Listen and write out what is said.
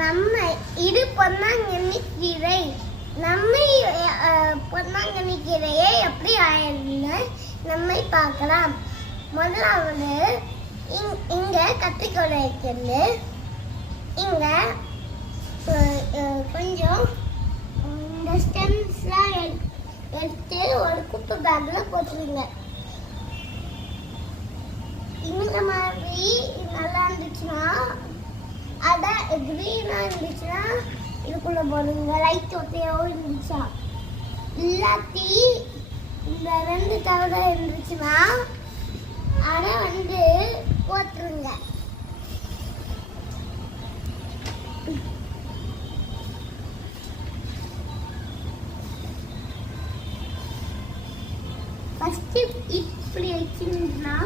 நம்ம இது பொன்னாங்கண்ணி கீரை. நம்ம பொன்னாங்கண்ணி கீரையை எப்படி ஆயிடுன்னு நம்ம பார்க்கலாம். முதலாவது இங்க கத்திரிக்கோலை வைக்கிறது. இங்க கொஞ்சம் இந்த ஸ்டெம்ஸ்லாம் எடுத்து ஒரு குப்பை பேக்ல போட்டுருங்க. இந்த மாதிரி நல்லா இருந்துச்சுன்னா அதை கிரீனா இருந்துச்சுன்னா இதுக்குள்ள போடுங்க. லைட் ஒத்தையாவும் இருந்துச்சா இல்லாட்டி இந்த 2 தவிர இருந்துச்சுன்னா அதை போட்டுருங்க. ஃபர்ஸ்ட் இப்படி வச்சிருந்தா